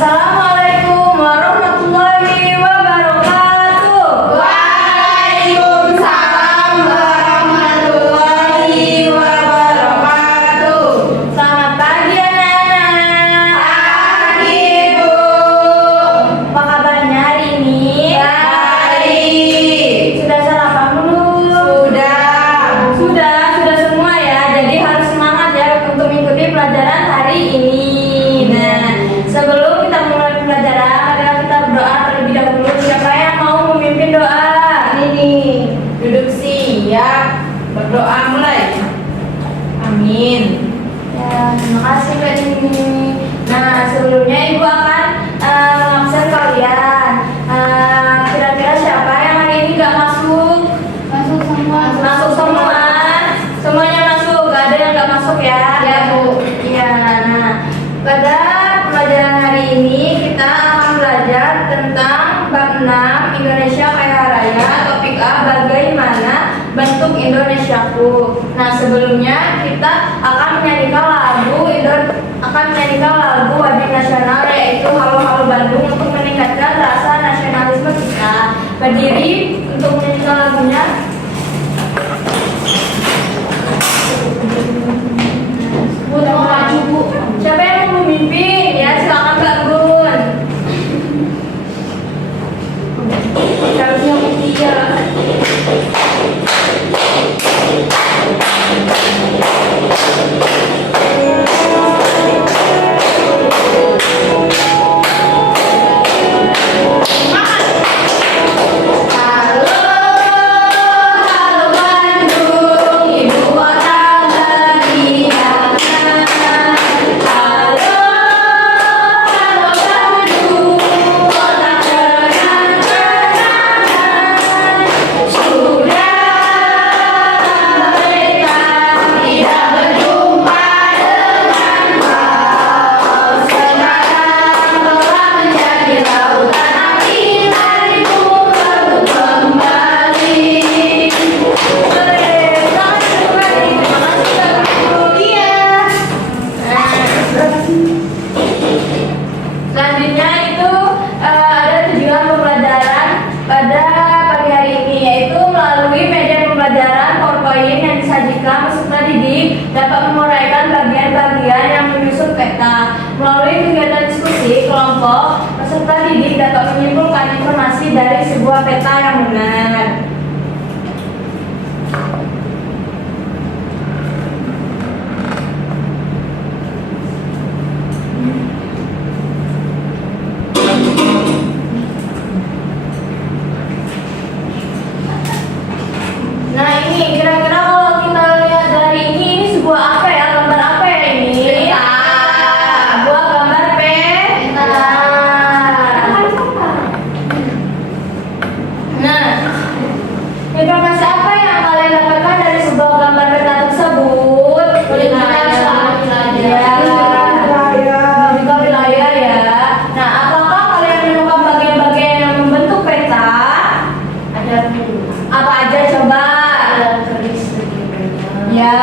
Assalamualaikum warahmatullahi wabarakatuh. Waalaikumsalam warahmatullahi wabarakatuh. Selamat pagi anak-anak. Pagi, Bu. Apa kabarnya hari ini? Baik. Sudah sarapan belum? Sudah semua ya. Jadi harus semangat ya untuk mengikuti pelajaran hari ini. Nah, sebelum kita mulai pelajaran, marilah kita berdoa terlebih dahulu. Siapa yang mau memimpin doa? Ini nih. Duduk siap. Berdoa mulai. Amin. Ya, terima kasih Mbak Nini. Nah, sebelumnya Ibu akan mengabsen kalian. Kira-kira siapa yang hari ini nggak masuk? Masuk semua. Masuk semua. Semuanya masuk. Gak ada yang nggak masuk ya? Ya, Bu. Iya. Nah, pada pelajaran hari ini kita akan belajar tentang bab 6 Indonesia Kaya Raya. Topik A, bagaimana bentuk Indonesiaku. Nah, sebelumnya kita akan menyanyikan lagu wajib nasional, yaitu Halo Halo Bandung, untuk meningkatkan rasa nasionalisme kita. Berdiri untuk menyanyikan lagunya. Bu, mau maju, Bu. Siapa yang mau memimpin? Ya, silakan Mbak Gun. Harusnya putih ya. Halo, halo Bandung, ibu kota beribadah. Halo, halo Bandung, kota kenang-kenangan. Sudah mereka tidak berjumpa dengan kau. Sekarang telah menjadi lautan air, harimu baru kembali. Selanjutnya itu ada tujuan pembelajaran pada pagi hari ini, yaitu melalui media pembelajaran PowerPoint yang disajikan, peserta didik dapat menguraikan bagian-bagian yang menyusun peta. Melalui kegiatan diskusi kelompok, peserta didik dapat menyimpulkan informasi dari sebuah peta yang benar. Nah, ini kira-kira kalau kita lihat dari ini sebuah apa ya? Gambar apa ya ini? Peta. Sebuah gambar peta. Nah, informasi apa yang kalian dapatkan dari sebuah gambar peta tersebut? Juga wilayah ya. Nah, apakah kalian menemukan bagian-bagian yang membentuk peta? Apa aja coba? Ya,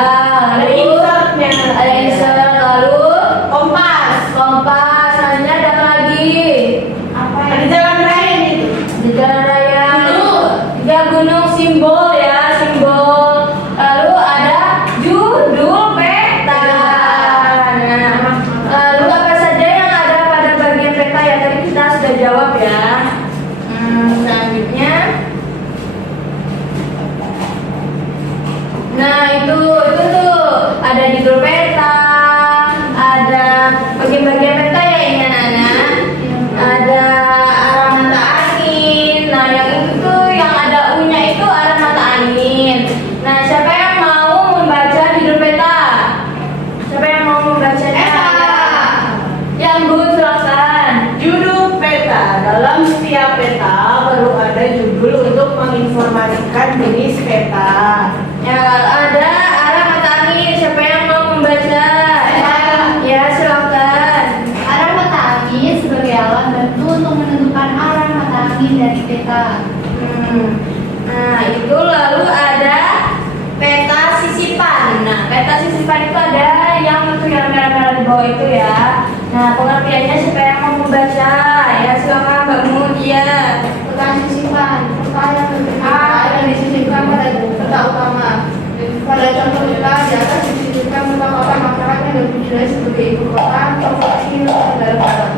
Ada lalu insertnya. ada insert, lalu Kompas. kompas, selanjutnya ada apa lagi? Ada jalan raya itu. Di jalan raya. Gunung. Ya, gunung, simbol ya, simbol. Lalu ada judul peta. Nah, lalu apa saja yang ada pada bagian peta ya? Tadi kita sudah jawab ya. Selanjutnya. Nah, itu tuh ada judul peta, ada bagian-bagian peta ya ini anak-anak. Ada arah mata angin. Nah, yang itu tuh yang ada U-nya itu arah mata angin. Nah, siapa yang mau membaca judul peta? Siapa yang mau membacanya? Yang Bu, silakan. Judul peta. Dalam setiap peta baru ada judul untuk menginformasikan jenis peta. Ya, ada arah mata angin. Siapa yang mau membaca? Pada contoh kita di atas disebutkan tentang kota Makassar yang lebih jelas sebagai ibu kota Provinsi Nusa Tenggara Barat.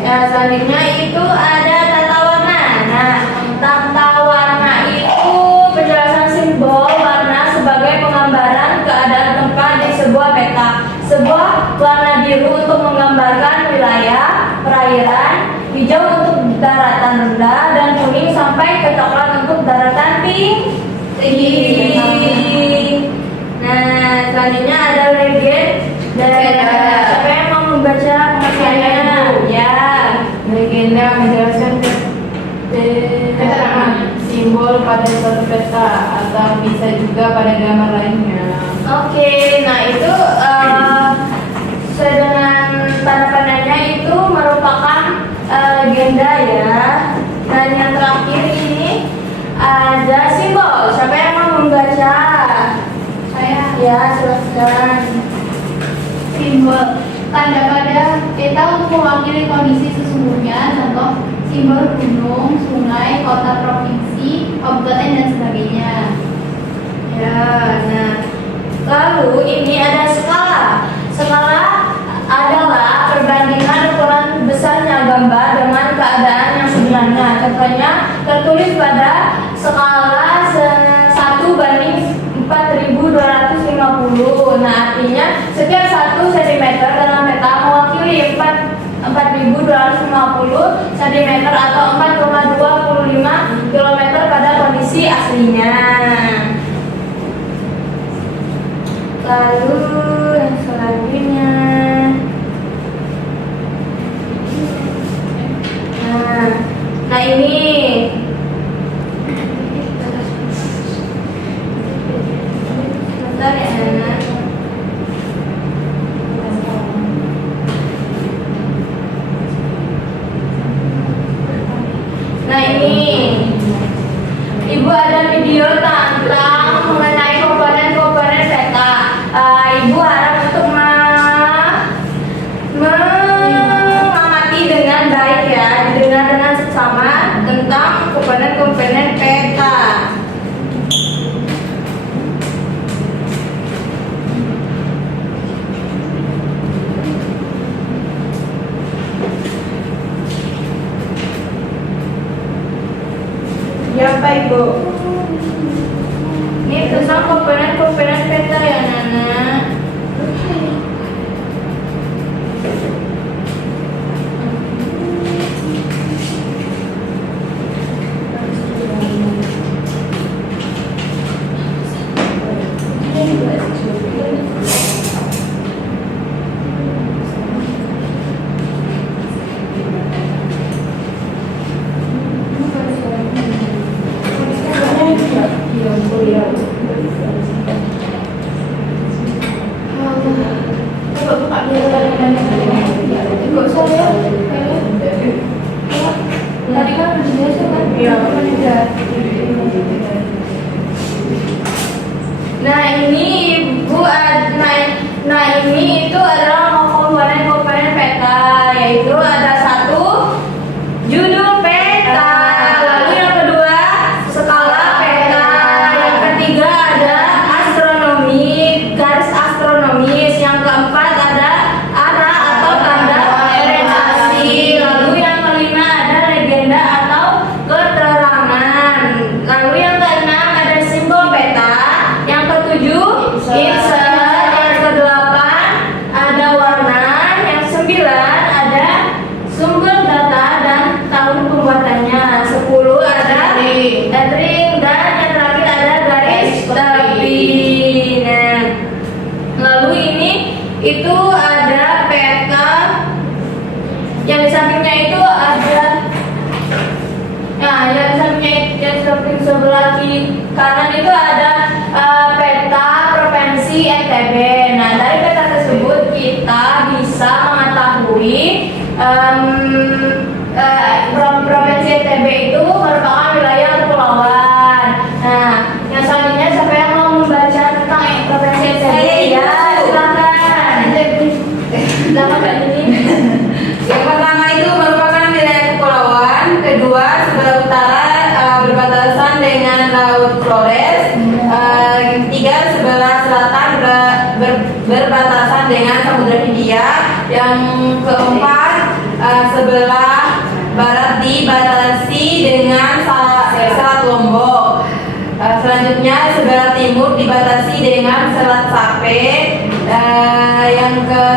Ya, selanjutnya itu ada tata warna. Nah, tata warna itu penjelasan simbol warna sebagai penggambaran keadaan tempat di sebuah peta. Sebuah warna biru untuk menggambarkan wilayah perairan, hijau untuk daratan rendah, dan kuning sampai ke coklat untuk daratan tinggi. Nah, selanjutnya ada legend dari siapa yang mau membaca pengertiannya? Ya. Legenda menjelaskan keterangan simbol pada suatu peta atau bisa juga pada gambar lainnya. Oke, nah itu sesuai dengan tanda-tandanya itu merupakan legenda ya. Dan yang terakhir ini ada simbol. Siapa yang mau membaca? Saya Ya, silakan. Simbol tanda pada peta untuk mewakili kondisi sesungguhnya, contoh simbol gunung, sungai, kota, provinsi, kabupaten dan sebagainya. Ya, nah lalu ini ada skala. Skala adalah perbandingan ukuran besarnya gambar dengan keadaan yang sebenarnya. Contohnya tertulis pada skala 1/4250. Nah, artinya setiap 1 cm dalam peta mewakili 4250 cm atau 4,25 km pada kondisi aslinya. Lalu yang selanjutnya, nah ini sebentar ya anak. Nah ini Ibu ada video tentang mengenai komponen-komponen peta. Ibu harap untuk mengamati dengan baik ya, didengar dengan seksama tentang komponen-komponen peta. Ya baik Bu. Ini tentang komponen-komponen peta ya Nana. Tadi kan udah dijelasin kan? Iya. Nah ini ibu, nah ini itu adalah komponen-komponen peta, yaitu ada 1 judul peta, lalu yang kedua skala peta, yang ketiga ada astronomi, garis astronomis, yang keempat ada arah atau tanda orientasi, lalu yang kelima ada legenda atau keterangan, lalu yang keenam ada simbol peta, yang ketujuh insert, yang kedelapan ada warna, yang 9 ada sumber data dan tahun pembuatannya, 10 ada lettering, dan yang terakhir ada garis tepi. Nah, lalu ini itu ada peta yang di sampingnya itu ada, nah yang di sampingnya yang samping sebelah kiri kanan itu ada peta provinsi NTB. Nah, dari peta tersebut kita bisa mengetahui provinsi NTB itu merupakan wilayah kepulauan. Nah, yang selanjutnya siapa yang mau membaca tentang provinsi NTB? Ya, silakan. Silakan Mbak Nini. Yang pertama itu merupakan wilayah kepulauan, kedua sebelah utara berbatasan dengan Laut Flores, ketiga sebelah berbatasan dengan Samudra Hindia. Yang keempat, sebelah barat dibatasi dengan Selat Lombok. Selanjutnya sebelah timur dibatasi dengan Selat Sape.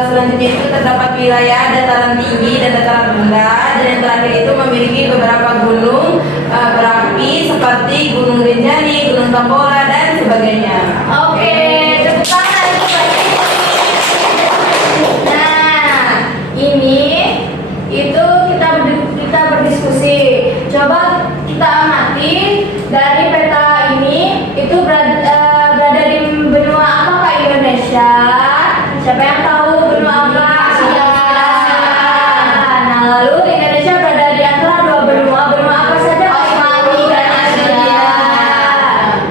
Selanjutnya itu terdapat wilayah dataran tinggi dan dataran rendah, dan yang terakhir itu memiliki beberapa gunung berapi seperti Gunung Rinjani, Gunung Tambora dan sebagainya. Oke, tepuk tangan untuk Mbak Cici. Nah, ini itu kita berdiskusi. Coba kita amati dari peta ini itu berada di benua apakah Indonesia? Siapa yang tahu benua apa? Asia. Nah, lalu Indonesia berada di antara dua benua. Benua apa saja? Australia dan Asia.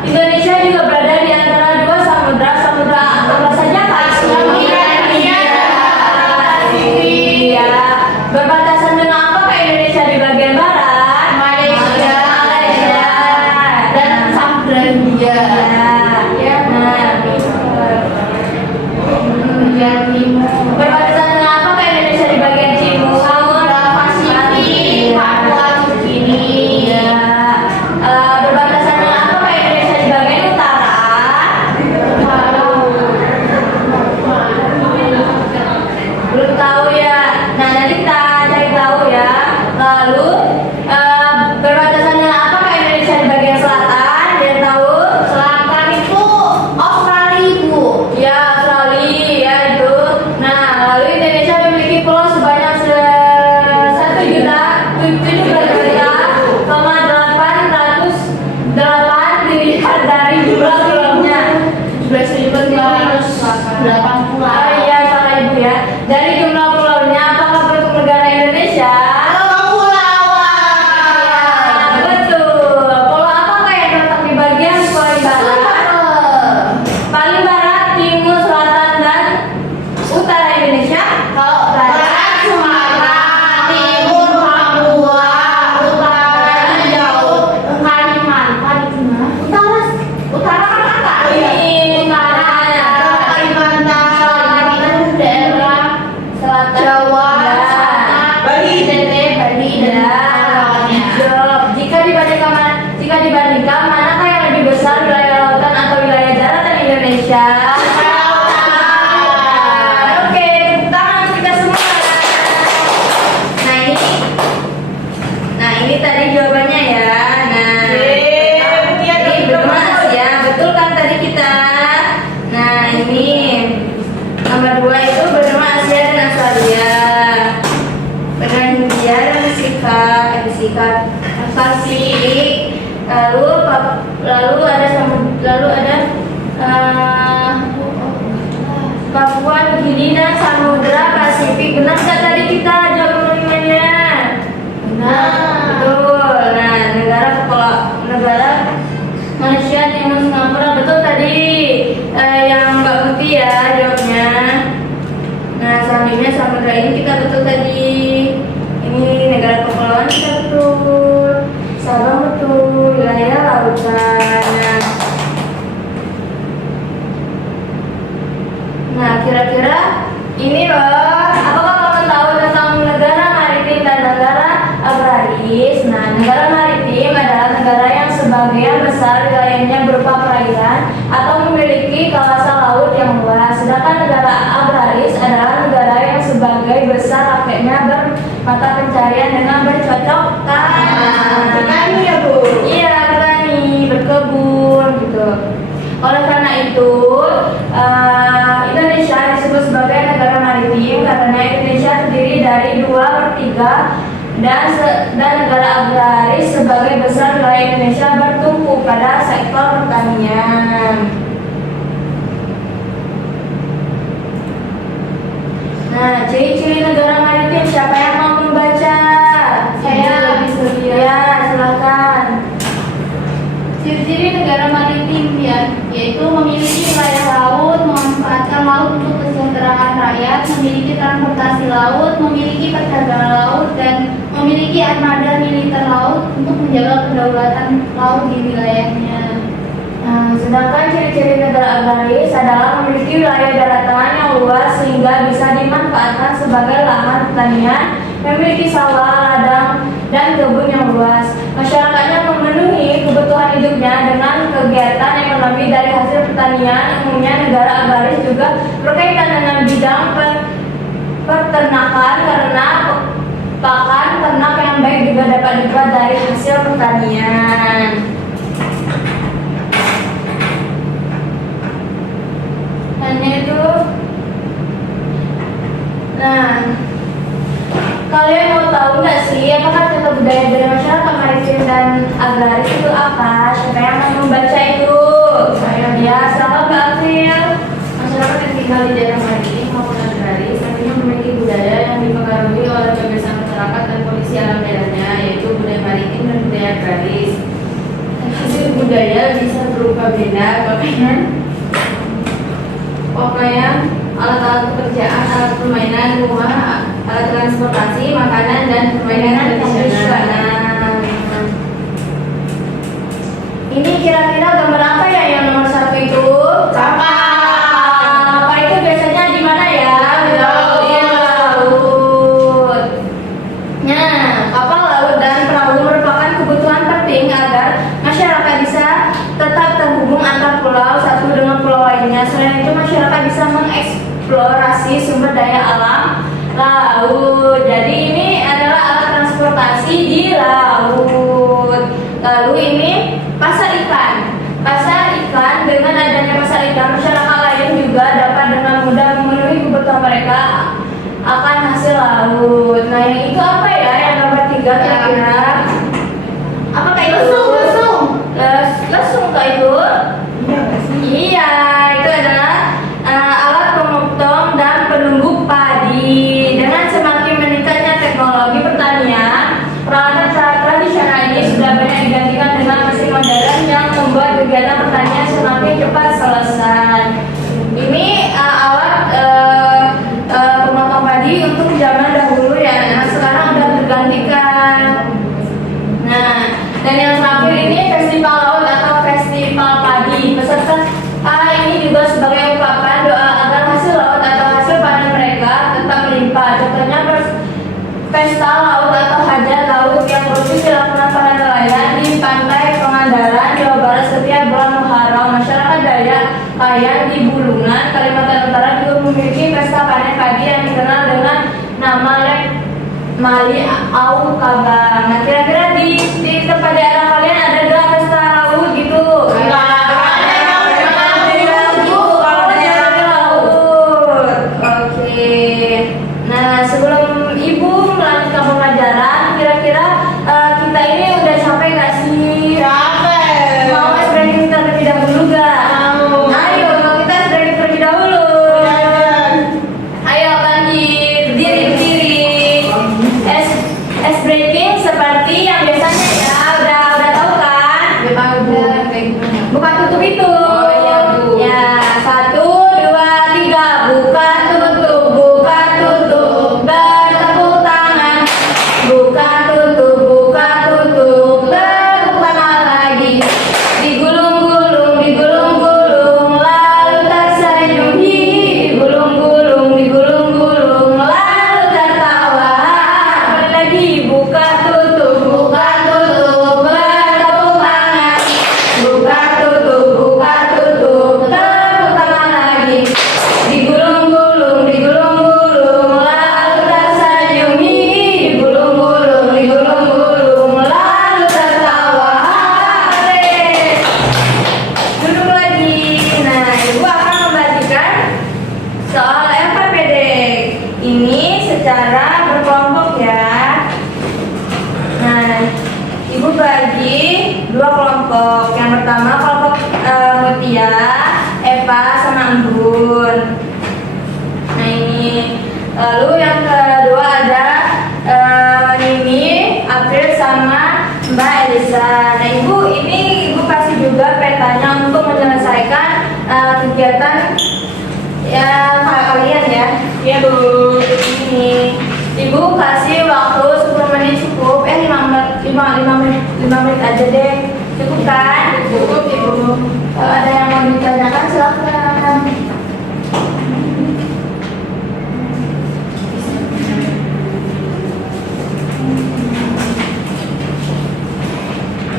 Indonesia juga berada di antara dua samudra. Samudra apa saja? Iya. Berbatasan dengan apa Indonesia di bagian barat? Malaysia. Dan Samudra Hindia. ya. Nah, Bagian timur. berbatasan dengan apa Indonesia di bagian timur? Samudra Pasifik, Papua Nugini. Iya. Berbatasan dengan apa Indonesia di bagian utara? Belum tahu ya. Nah, nanti kita cari tahu ya. Lalu berbatasan dengan apa Indonesia di bagian selatan? Dia tahu? Selatan itu Australia, Bu. Ya, Australia ya itu. Nah, lalu Indonesia memiliki pulau sebanyak 1.700.808 dilihat dari jumlah pulaunya. 11.480. Oh iya, salah ibu ya. Dari jumlah pulaunya, apakah bentuk negara Indonesia? Kepulauan. Betul. Pulau apakah yang terletak di bagian paling barat? Paling barat, timur, selatan, dan utara Indonesia? Kalau barat Sumatera, timur Papua, utara Riau, Kalimantan itu mah. Utara kan apa? Utara Kalimantan, itu daerah Selatan. Jawa, Ya. Selatan, Bali. NTT, Bali dan Ya. kawan-kawannya. Jawab. Jika dibandingkan manakah yang lebih besar, wilayah lautan atau wilayah daratan Indonesia? Oke, tepuk tangan untuk kita semua. Nah ini tadi jawabannya ya. Nah, ini benua Asia, betul kan tadi kita? Nah ini nomor 2 itu benua Asia dan Australia. Benua Hindia dan Pasifik. Lalu ada Papua Nugini dan Samudra Pasifik. Benar nggak tadi kita jawabannya? Betul. Nah, negara Malaysia, Timur Singapura, betul tadi yang Mbak Muti ya jawabnya. Nah, selanjutnya samudra ini kita betul tadi. Ini negara kepulauan kita betul. Sabang betul. Wilayah lautan. Nah, kira-kira ini loh. Apakah kamu tahu tentang negara maritim dan negara agraris? Nah, negara maritim adalah negara yang sebagian besar wilayahnya berupa perairan atau memiliki kawasan laut yang luas. Sedangkan negara agraris adalah negara yang sebagai besar rakyatnya bermata pencarian dengan bercocok tanam. Petani ya, Bu? Iya, petani, berkebun gitu. Oleh karena itu, Indonesia disebut sebagai negara maritim karena Indonesia terdiri dari 2/3 dan negara agraris sebagai besar wilayah Indonesia bertumpu pada sektor pertanian. Nah, ciri-ciri negara maritim, siapa yang mau membaca? Saya bisa lihat. Ya, silakan. Ciri-ciri negara maritim ya, yaitu memiliki wilayah laut, memanfaatkan laut untuk kesejahteraan rakyat, memiliki transportasi laut, memiliki perdagangan laut, dan memiliki armada militer laut untuk menjaga kedaulatan laut di wilayahnya. Nah, sedangkan ciri-ciri negara agraris adalah memiliki wilayah daratan yang luas sehingga bisa dimanfaatkan sebagai lahan pertanian, memiliki sawah, ladang, dan kebun yang luas. Masyarakatnya memenuhi kebutuhan hidupnya dengan kegiatan ekonomi dari hasil pertanian. Umumnya negara agraris juga berkaitan dengan bidang peternakan karena pakan ternak yang baik juga dapat dibuat dari hasil pertanian. Itu, nah, kalian mau tahu nggak sih apakah contoh budaya dari masyarakat maritim dan agraris itu apa? Siapa yang mau membaca itu? Saya ya, silakan Mbak April. Masyarakat yang tinggal di daerah maritim maupun agraris nantinya memiliki budaya yang dipengaruhi oleh kebiasaan masyarakat dan kondisi alam daerahnya, yaitu budaya maritim dan budaya agraris. Hasil budaya bisa berupa benda, pakaian, alat-alat pekerjaan, alat permainan rumah, alat transportasi, makanan, dan permainan tradisional. Ini kira-kira gambar apa ya yang nomor 1 itu? Kapal. Kapal itu biasanya di mana ya? Di laut. Nah, kapal laut dan perahu merupakan kebutuhan penting agar masyarakat bisa tetap terhubung antar pulau satu dengan pulau lainnya. Selain itu, masyarakat bisa mengeksplorasi sumber daya alam laut. Jadi ini adalah alat transportasi di laut. Lalu ini pasar ikan. Pasar ikan, dengan adanya pasar ikan, masyarakat lain juga dapat dengan mudah memenuhi kebutuhan mereka akan hasil laut. Nah, yang itu apa ya? Yang nomor 3 kira-kira? Apakah itu? Lesung kah itu? Iya, itu adalah alat pemotong dan penumbuk padi. Dengan semakin meningkatnya teknologi pertanian, peralatan tradisional ini sudah banyak digantikan dengan mesin modern yang membuat kegiatan pertanian semakin cepat selesai. Ini alat pemotong padi untuk zaman dahulu ya, nah sekarang sudah tergantikan. Nah, dan yang terakhir ini festival laut atau festival padi. Peserta ini juga sebagai ungkapan doa agar hasil laut atau hasil panen mereka tetap melimpah. Contohnya pesta laut atau hajat laut yang rutin dilakukan para nelayan di pantai Pangandaran, Jawa Barat setiap bulan Muharram. Masyarakat Dayak Kayan di Bulungan, Kalimantan Utara juga memiliki pesta panen padi yang dikenal dengan nama Lek Mali Au Kabang. Nah, kira-kira di tempat daerah kalian ada nggak pesta laut gitu? Nah, sebelum Ibu melanjutkan pembelajaran, kira-kira kita ini udah sampai nggak sih? Capek. Mau ice breaking terlebih dahulu nggak? Mau. Ayo, kita ice breaking terlebih dahulu. Ayo bangkit, berdiri. Ice breaking seperti yang biasanya ya, udah tahu kan? Buka tutup itu. Oh, iya, Bu. Ya, 1, 2, 3, buka tutup, buka tutup, bertepuk tangan. Buka tutup, bertepuk tangan lagi. Digulung-gulung, lalu tersenyum. Digulung-gulung, lalu tertawa. Kembali lagi, buka tutup, bertepuk tangan. Buka tutup, tepuk tangan lagi. Digulung-gulung, lalu tersenyum. Digulung-gulung, lalu tertawa. Duduk lagi. Nah, Ibu akan membagikan soal LPPD ini secara berkelompok ya. Nah, Ibu bagi 2 kelompok. Yang pertama kelompok Mutia, Eva, sama Anggun. Nah, ini. Lalu yang kedua ada Nini, April, sama Mbak Elisa. Nah, Ibu kasih juga petanya untuk menyelesaikan kegiatan ya kalian ya. Iya, Bu. Ini Ibu kasih waktu 10 menit cukup. 5 menit aja deh. Cukup kan? Cukup Ibu. Kalau ada yang mau ditanyakan silakan.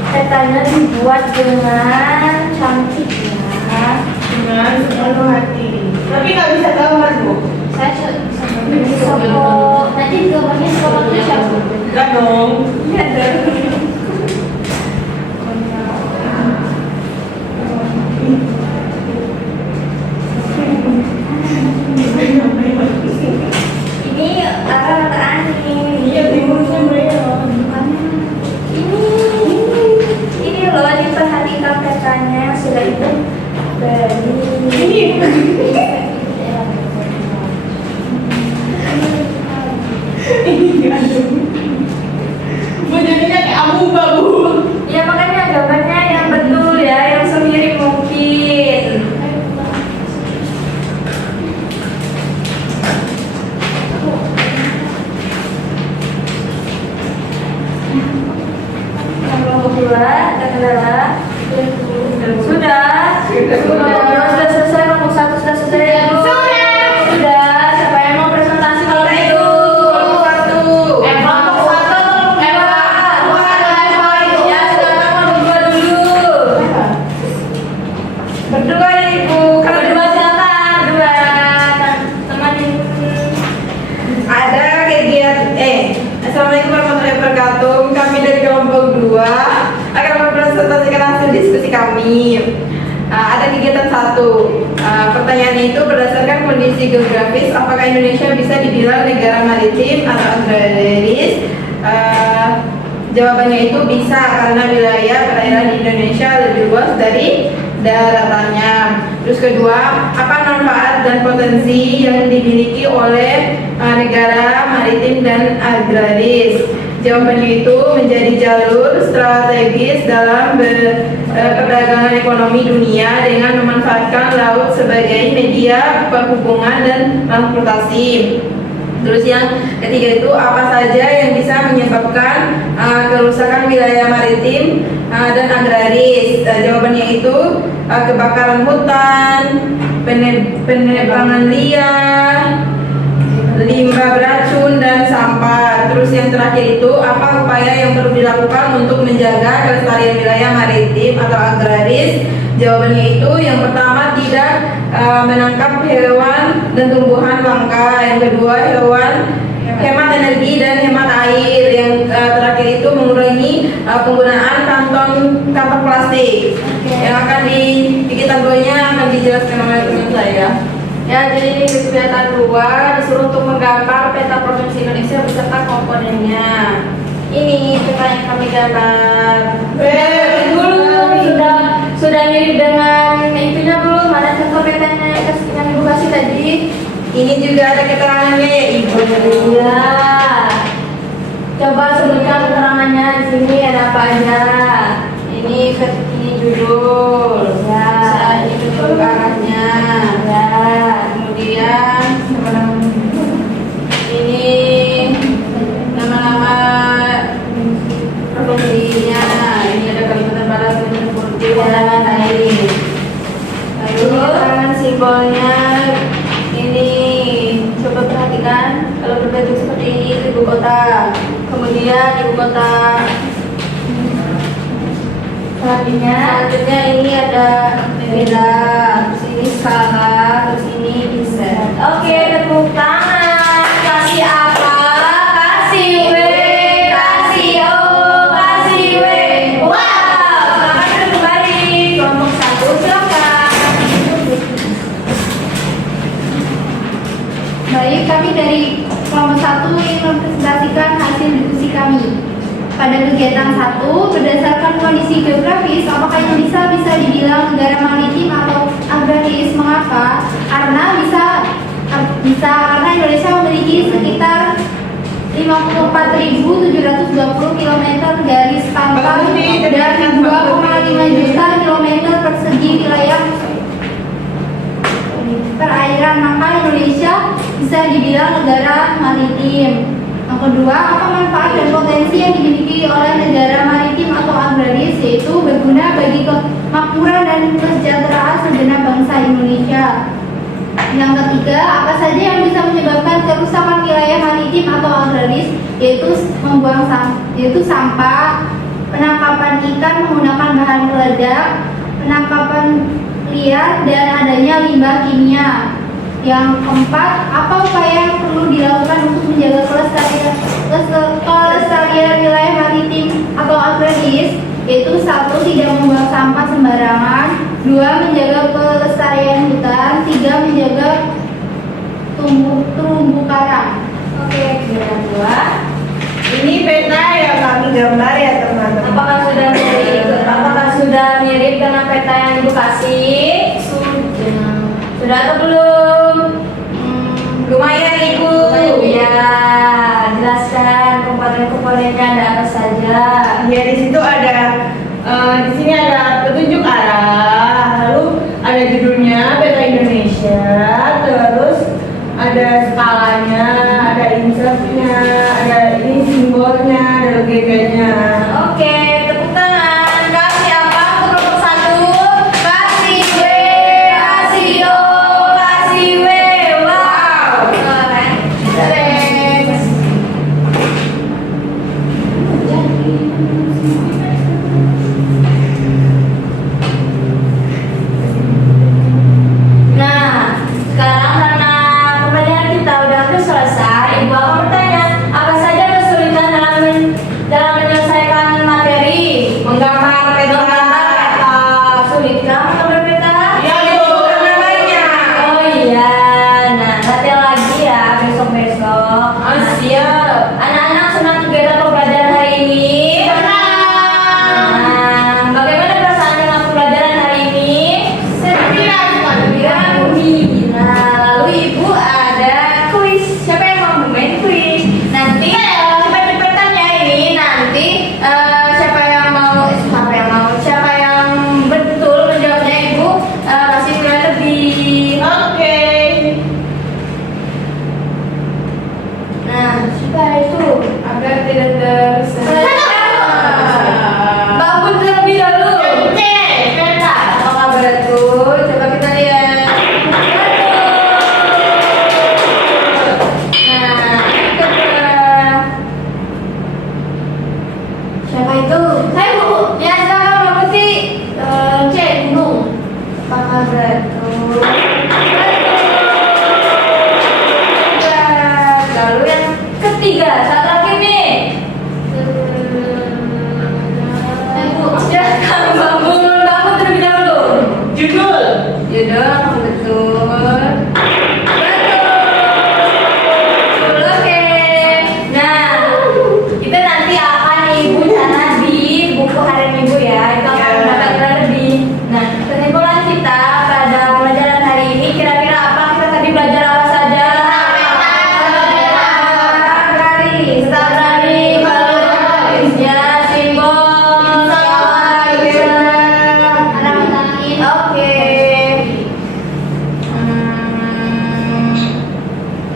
Petanya dibuat dengan cantik ya. Dengan sepenuh hati. Tapi nggak bisa gambar Bu. Saya bisa kok. Nanti gambarnya sekolah tuh siapa? Enggak dong. Iya dong. Ini apa Ani? Iya timurnya merah. Ini loh diperhatikan petanya yang sudah itu dari Jadinya kayak amuba Bu. ya makanya gambarnya yang betul ya, yang semirip mungkin. Yang nomor 2 adalah sudah selesai, nomor 1 sudah selesai ya Bu? Sudah. Siapa yang mau presentasi kalau itu? Eva. Ya sekarang nomor 2 dulu. Berdua Ibu. Kalau berdua silakan. Berdua. Temanin. Ada kegiatan Assalamualaikum warahmatullahi wabarakatuh. Kami dari kelompok 2 akan mempresentasikan hasil diskusi kami. Ada kegiatan 1. Pertanyaannya itu berdasarkan kondisi geografis, apakah Indonesia bisa dibilang negara maritim atau agraris? Jawabannya itu bisa, karena wilayah perairan di Indonesia lebih luas dari daratannya. Terus kedua, apa manfaat dan potensi yang dimiliki oleh negara maritim dan agraris? Jawabannya itu menjadi jalur strategis dalam perdagangan ekonomi dunia dengan memanfaatkan laut sebagai media perhubungan dan transportasi. Terus yang ketiga itu apa saja yang bisa menyebabkan kerusakan wilayah maritim dan agraris? Jawabannya itu kebakaran hutan, penebangan liar, limbah beracun dan sampah. Terus yang terakhir itu apa upaya yang perlu dilakukan untuk menjaga kelestarian wilayah maritim atau agraris? Jawabannya itu yang pertama tidak menangkap hewan dan tumbuhan langka. Yang kedua hemat energi dan hemat air. Yang terakhir itu mengurangi penggunaan kantong plastik. Yang akan di kegiatan akan dijelaskan oleh teman saya. Ya, jadi ini kegiatan 2 disuruh untuk menggambar peta provinsi Indonesia beserta komponennya. Ini peta yang kami gambar. Sudah mirip dengan itunya belum? Mana contoh petanya yang Ibu kasih tadi? Ini juga ada keterangannya ya Ibu. Ya. Coba sebutkan keterangannya di sini ada apa aja. Ini judul. Ya. Ini bentuk arahnya. Ya. Kemudian ini nama-nama provinsinya. Ini ada Kalimantan Barat, Kalimantan Putih, dan lain. Lalu keterangan simbolnya ini, coba perhatikan kalau berbentuk seperti ini itu ibu kota. Kemudian ibu kota selanjutnya ini ada beda, terus ini skala, terus ini desain. Oke, tepuk tangan. Kasih apa? Kasih W, kasih O, kasih W. Wow, silakan kembali kelompok 1, silakan. Baik, kami dari kelompok 1 ingin mempresentasikan hasil diskusi kami. Pada kegiatan 1, berdasarkan kondisi geografis, apakah Indonesia bisa dibilang negara maritim atau agraris? Mengapa? Karena karena Indonesia memiliki sekitar 54.720 km garis pantai dan 2,5 juta kilometer persegi wilayah perairan. Maka Indonesia bisa dibilang negara maritim. Yang kedua, apa manfaat dan potensi yang dimiliki oleh negara maritim atau agraris, yaitu berguna bagi kemakmuran dan kesejahteraan segenap bangsa Indonesia. Yang ketiga, apa saja yang bisa menyebabkan kerusakan wilayah maritim atau agraris, yaitu sampah, penangkapan ikan menggunakan bahan peledak, penangkapan liar, dan adanya limbah kimia. Yang keempat, apa upaya yang perlu dilakukan untuk menjaga kelestarian wilayah maritim atau agraris, yaitu 1. Tidak membuang sampah sembarangan, 2. Menjaga kelestarian hutan, 3. Menjaga terumbu karang. Oke, yang kedua. Ini peta yang kami gambar ya teman-teman. Apakah sudah mirip dengan peta yang Ibu kasih? Sudah atau belum? Lumayan Ibu. Ya, jelaskan komponen-komponennya ada apa saja. Ya di situ ada di sini ada petunjuk arah, lalu ada judulnya peta Indonesia, terus ada skalanya, ada insertnya, ada ini simbolnya, ada logatnya. Oke, tepuk tangan. Kasih apa untuk kelompok 1? Kasih W, kasih O, kasih W. Wow. Keren. Nah, sekarang karena pembelajaran kita udah hampir selesai, Ibu akan bertanya, apa saja kesulitan dalam menyelesaikan materi? Menggambar peta. Sulitkah menggambar peta? Iya Ibu, karena banyak. Oh iya, nah latihan lagi ya besok-besok. Siap. Anak-anak senang kegiatan pembelajaran hari ini? Nah, bagaimana perasaan dengan pembelajaran hari ini? Gembira. Lalu Ibu ada kuis. Siapa yang mau main kuis? Nanti cepet-cepetannya ini nanti siapa yang betul menjawabnya Ibu kasih nilai lebih. Oke. Nah, siapa itu? Agar tidak Bangun terlebih dahulu. Peta. Apakah betul? Coba kita lihat. Nah, kedua. Siapa itu? Saya Bu. Ya, siapa Mbak Putih? C. Gunung. Apakah betul? Lalu yang ketiga, saat terakhir nih. Silakan bangun terlebih dahulu. Judul. Judul betul. Betul. Oke. Nah, itu nanti akan Ibu catat di buku harian Ibu ya. Itu akan mendapat nilai lebih. Nah, kesimpulan kita pada pelajaran hari ini kira-kira apa? Kita tadi belajar apa saja? Garis, ya, simbol, Oke.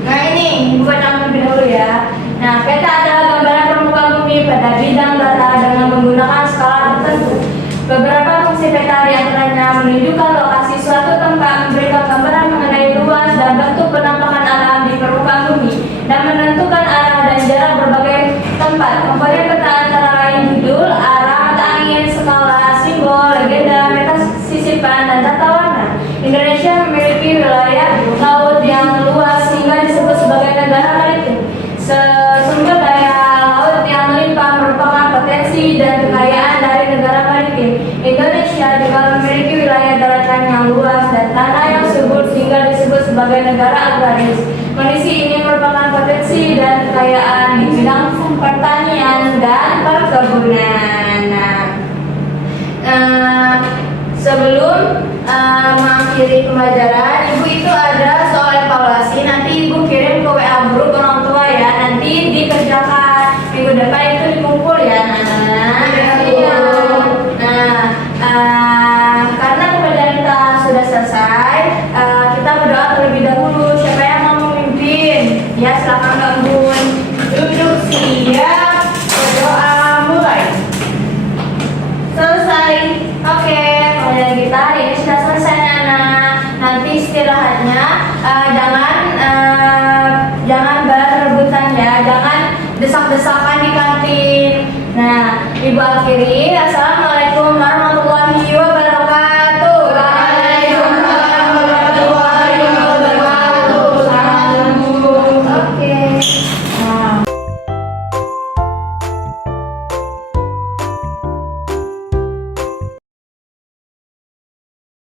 Nah ini Ibu baca terlebih dahulu ya. Nah, peta adalah gambaran permukaan bumi pada bidang data dengan menggunakan skala tertentu. Beberapa fungsi peta diantaranya menunjukkan lokasi suatu tempat, memberikan gambaran mengenai luas dan bentuk penampakan alam di permukaan bumi, dan menentukan arah dan jarak berbagai tempat. Komponen peta antara lain judul, arah, mata angin, skala, simbol, legenda, peta sisipan, dan tata warna. Indonesia memiliki wilayah laut yang luas sehingga disebut sebagai negara maritim. Sumber daya laut yang melimpah merupakan potensi dan kekayaan dari negara maritim. Indonesia juga memiliki wilayah daratan yang luas dan tanah yang subur sehingga disebut sebagai negara agraris. Kondisi ini merupakan potensi dan kekayaan di bidang pertanian dan perkebunan. Sebelum mengakhiri pembelajaran, Ibu itu ada soal evaluasi. Nanti Ibu kirim ke WA grup orang tua ya. Nanti dikerjakan minggu depan itu dikumpul ya anak-anak. Karena pembelajaran kita sudah selesai, kita berdoa terlebih dahulu. Siapa yang mau memimpin? Ya silakan Mbak Bun. Duduk akhiri